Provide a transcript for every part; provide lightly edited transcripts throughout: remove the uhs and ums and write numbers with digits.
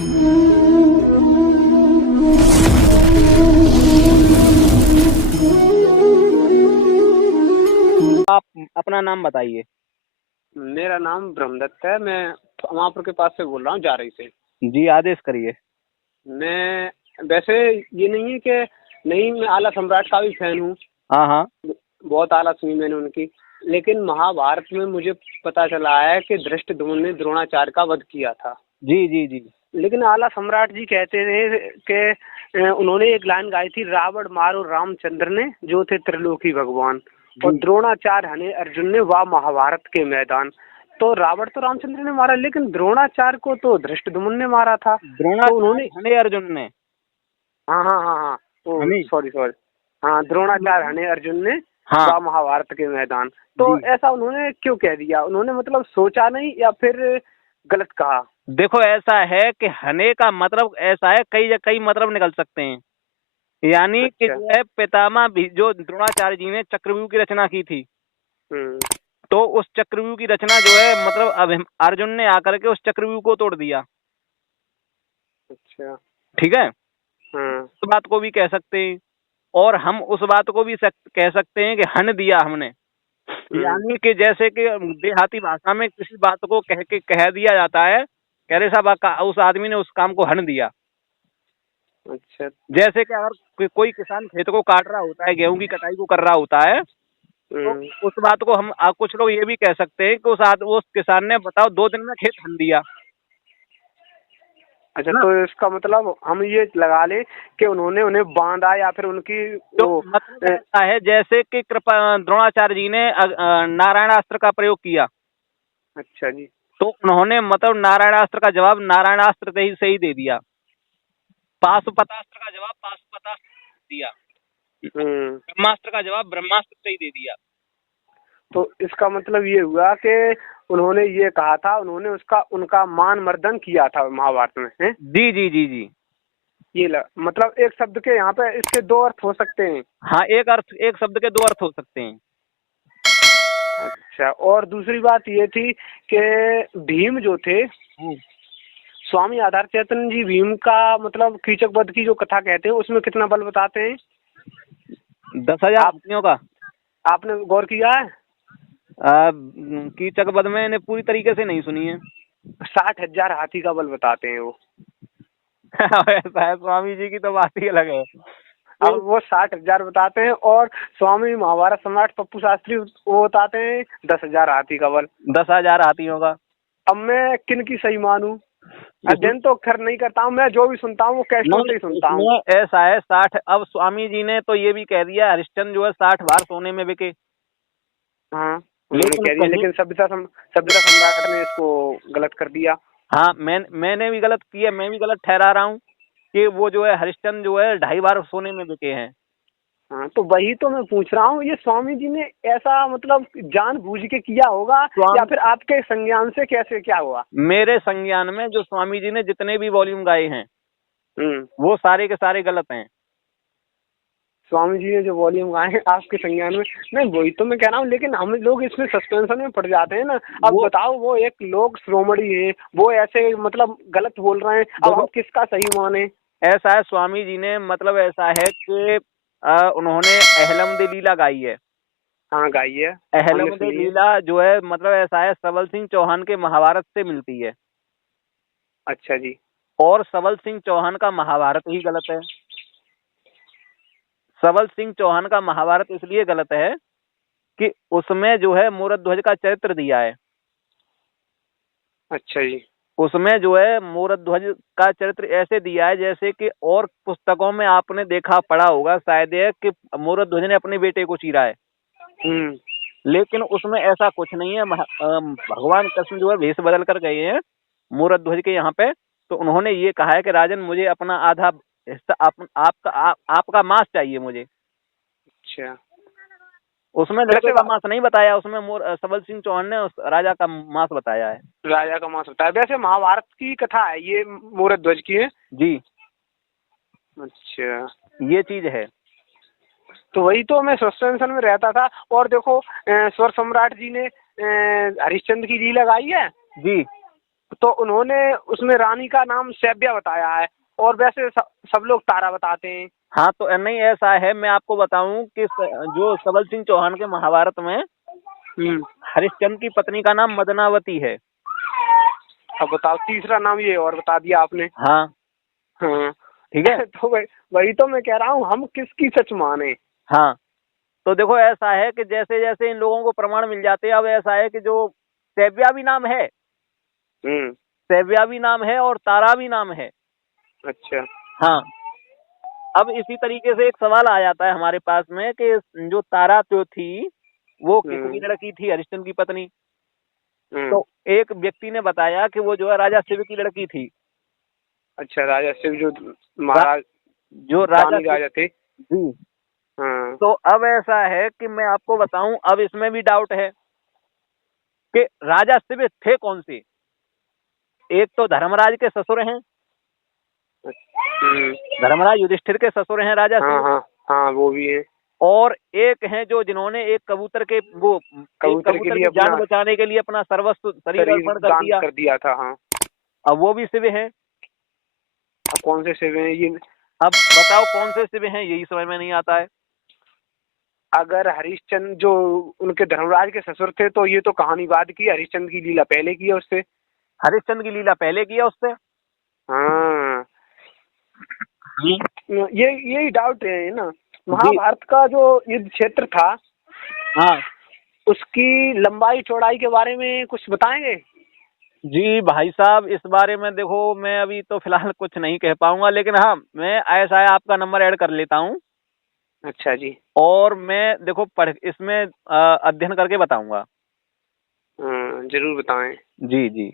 आप अपना नाम बताइए। मेरा नाम ब्रह्मदत्त है। मैं अमापुर के पास से बोल रहा हूँ, जारई से। जी, आदेश करिए। मैं वैसे ये नहीं है कि नहीं, मैं आला सम्राट का भी फैन हूँ। हाँ हाँ। बहुत आला सुनी मैंने उनकी। लेकिन महाभारत में मुझे पता चला है कि धृष्टद्युम्न ने द्रोणाचार्य का वध किया था। जी जी जी। लेकिन आला सम्राट जी कहते थे कि उन्होंने एक लाइन गाई थी, रावण मारो रामचंद्र ने जो थे त्रिलोकी भगवान, और द्रोणाचार्य हने अर्जुन ने वाह महाभारत के मैदान। तो रावण तो रामचंद्र ने मारा, लेकिन द्रोणाचार्य को तो धृष्टद्युम्न ने मारा था। तो उन्होंने हने अर्जुन ने। हाँ हाँ हाँ हाँ, ओ हनी। सॉरी सॉरी, हाँ द्रोणाचार्य हने अर्जुन ने हाँ। वाह महाभारत के मैदान। तो ऐसा उन्होंने क्यों कह दिया? उन्होंने मतलब सोचा नहीं या फिर गलत कहा? देखो, ऐसा है कि हने का मतलब ऐसा है, कई कई मतलब निकल सकते हैं। यानी कि अच्छा। जो है पितामह भी जो द्रोणाचार्य जी ने चक्रव्यूह की रचना की थी, हम्म। तो उस चक्रव्यूह की रचना जो है मतलब अब अर्जुन ने आकर के उस चक्रव्यूह को तोड़ दिया। अच्छा। ठीक है। हाँ। उस बात को भी कह सकते हैं, और हम उस बात को भी कह सकते हैं कि हन दिया हमने। यानी कि जैसे कि देहाती भाषा में किसी बात को कह दिया जाता है, कह रहे साहब उस आदमी ने उस काम को हन दिया। अच्छा। जैसे कि अगर कोई किसान खेत को काट रहा होता है, गेहूं की कटाई को कर रहा होता है, तो उस बात को हम कुछ लोग ये भी कह सकते हैं कि उस किसान ने बताओ 2 दिन में खेत हन दिया। अच्छा, ना? तो इसका मतलब हम ये लगा ले कि उन्होंने उन्हें बांधा या फिर उनकी तो वो मतलब ऐसा है जैसे कि कृपा द्रोणाचार्य जी ने नारायणास्त्र का प्रयोग किया, अच्छा जी। तो उन्होंने मतलब नारायणास्त्र का जवाब नारायणास्त्र से ही दे दिया। पाशुपतास्त्र का जवाब पाशुपतास्त्र दिया। ब्रह्मास्त्र का जवाब ब्रह्मास्त्र से ही दे दिया। तो इसका मतलब ये हुआ कि उन्होंने ये कहा था, उन्होंने उसका उनका मान मर्दन किया था महाभारत में, है? जी जी जी जी। मतलब एक शब्द के यहाँ पे इसके दो अर्थ हो सकते हैं। हाँ, एक शब्द के 2 अर्थ हो सकते हैं। अच्छा, और दूसरी बात ये थी कि भीम जो थे, स्वामी आधार चैतन्य जी भीम का मतलब कीचक वध की जो कथा कहते हैं उसमें कितना बल बताते हैं? 10,000 हाथियों का। आपने गौर किया है? कीचक वध मैंने पूरी तरीके से नहीं सुनी है। 60,000 हाथी का बल बताते हैं वो। ऐसा है, स्वामी जी की तो बात ही अलग है। अब वो 60,000 बताते हैं, और स्वामी महाभारत सम्राट पप्पू शास्त्री वो बताते हैं 10,000 हाथी का बल। 10,000 हाथियों का। अब मैं किन की सही मानूं? अध्ययन तो खैर नहीं करता हूँ मैं, जो भी सुनता हूँ वो कैस्टों से ही सुनता हूँ। ऐसा है 60, अब स्वामी जी ने तो ये भी कह दिया हरिश्चंद्र जो है 60 बार सोने में बिके। हाँ, उन्होंने कह दिया, लेकिन सभ्यता सम्राट ने इसको गलत कर दिया। हाँ, मैंने भी गलत किया, मैं भी गलत ठहरा रहा हूँ कि वो जो है हरिश्चंद्र जो है 2.5 बार सोने में बिके हैं। हाँ, तो वही तो मैं पूछ रहा हूँ, ये स्वामी जी ने ऐसा मतलब जानबूझ के किया होगा या फिर आपके संज्ञान से कैसे क्या हुआ? मेरे संज्ञान में जो स्वामी जी ने जितने भी वॉल्यूम गाए हैं वो सारे के सारे गलत हैं। स्वामी जी ने जो वॉल्यूम गाए हैं आपके संज्ञान में, नहीं वही तो मैं कह रहा हूँ, लेकिन हम लोग इसमें सस्पेंशन में पड़ जाते हैं ना। अब बताओ, वो एक लोग श्रोमणी है, वो ऐसे मतलब गलत बोल रहे हैं, अब हम किसका सही माने? ऐसा है, स्वामी जी ने मतलब ऐसा है कि उन्होंने अहलमद लीला गाई है। हाँ, गाई है। अहलमद लीला जो है मतलब ऐसा है सबल सिंह चौहान के महाभारत से मिलती है। अच्छा जी। और सबल सिंह चौहान का महाभारत ही गलत है। सबल सिंह चौहान का महाभारत इसलिए गलत है कि उसमें जो है मूरध्वज का चरित्र दिया है। अच्छा जी। उसमें जो है मूरध्वज का चरित्र ऐसे दिया है जैसे कि और पुस्तकों में आपने देखा पढ़ा होगा शायद है कि मूरध्वज ने अपने बेटे को चीरा है, लेकिन उसमें ऐसा कुछ नहीं है। भगवान कृष्ण जो है भेष बदल कर गए हैं मूरध्वज के यहाँ पे, तो उन्होंने ये कहा है कि राजन मुझे अपना आधा हिस्सा आपका मांस चाहिए मुझे। अच्छा, उसमें लड़के का मांस नहीं बताया, उसमें सबल सिंह चौहान ने उस राजा का मांस बताया है। राजा का मांस बताया। वैसे महाभारत की कथा है ये, मूरध्वज की है जी। अच्छा, ये चीज है। तो वही तो मैं सस्पेंशन में रहता था। और देखो, स्वर सम्राट जी ने हरिश्चंद्र की लीला गाई है जी। तो उन्होंने उसमें रानी का नाम सैव्या बताया है, और वैसे सब लोग तारा बताते हैं। हाँ तो नहीं, ऐसा है, मैं आपको बताऊं कि जो सबल सिंह चौहान के महाभारत में हरिश्चंद्र की पत्नी का नाम मदनावती है। अब बताओ, तीसरा नाम ये और बता दिया आपने। हाँ हाँ ठीक है। तो वही तो मैं कह रहा हूँ, हम किसकी सच माने। हाँ तो देखो ऐसा है कि जैसे जैसे इन लोगों को प्रमाण मिल जाते हैं, अब ऐसा है कि जो सैव्या भी नाम है, सैव्या भी नाम है और तारा भी नाम है। अच्छा। हाँ, अब इसी तरीके से एक सवाल आ जाता है हमारे पास में कि जो तारा जो थी वो किसकी लड़की थी? हरिश्चंद्र की पत्नी। तो एक व्यक्ति ने बताया कि वो जो है राजा शिव की लड़की थी। अच्छा, राजा शिव जो महाराज जो राजा थे जी। हाँ। तो अब ऐसा है कि मैं आपको बताऊं, अब इसमें भी डाउट है कि राजा शिव थे कौन से। एक तो धर्मराज के ससुर हैं, धर्मराज युधिष्ठिर के ससुर हैं राजा शिव। हाँ, हाँ, वो भी है। और एक हैं जो जिन्होंने एक कबूतर के कबूतर की जान बचाने के लिए अपना सर्वस्व शरीर अर्पण कर दिया था। हाँ, अब वो भी शिव हैं। अब कौन से शिव हैं ये? अब बताओ कौन से शिव हैं, यही समझ में नहीं आता है। अगर हरिश्चंद्र जो उनके धर्मराज के ससुर थे तो ये तो कहानी बाद की, हरिश्चंद्र की लीला पहले की है उससे। हरिश्चंद्र की लीला पहले की है उससे। हाँ, यही डाउट है ना। महाभारत का जो युद्ध क्षेत्र था, हाँ, उसकी लंबाई चौड़ाई के बारे में कुछ बताएंगे? जी भाई साहब, इस बारे में देखो मैं अभी तो फिलहाल कुछ नहीं कह पाऊंगा, लेकिन हाँ मैं ऐसा है आपका नंबर ऐड कर लेता हूँ। अच्छा जी। और मैं देखो इसमें अध्ययन करके बताऊंगा। जरूर बताएं। जी जी।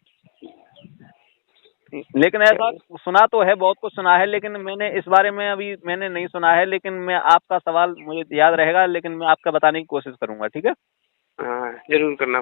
लेकिन ऐसा सुना तो है, बहुत कुछ सुना है, लेकिन मैंने इस बारे में अभी मैंने नहीं सुना है। लेकिन मैं आपका सवाल मुझे याद रहेगा, लेकिन मैं आपका बताने की कोशिश करूंगा। ठीक है। जरूर करना।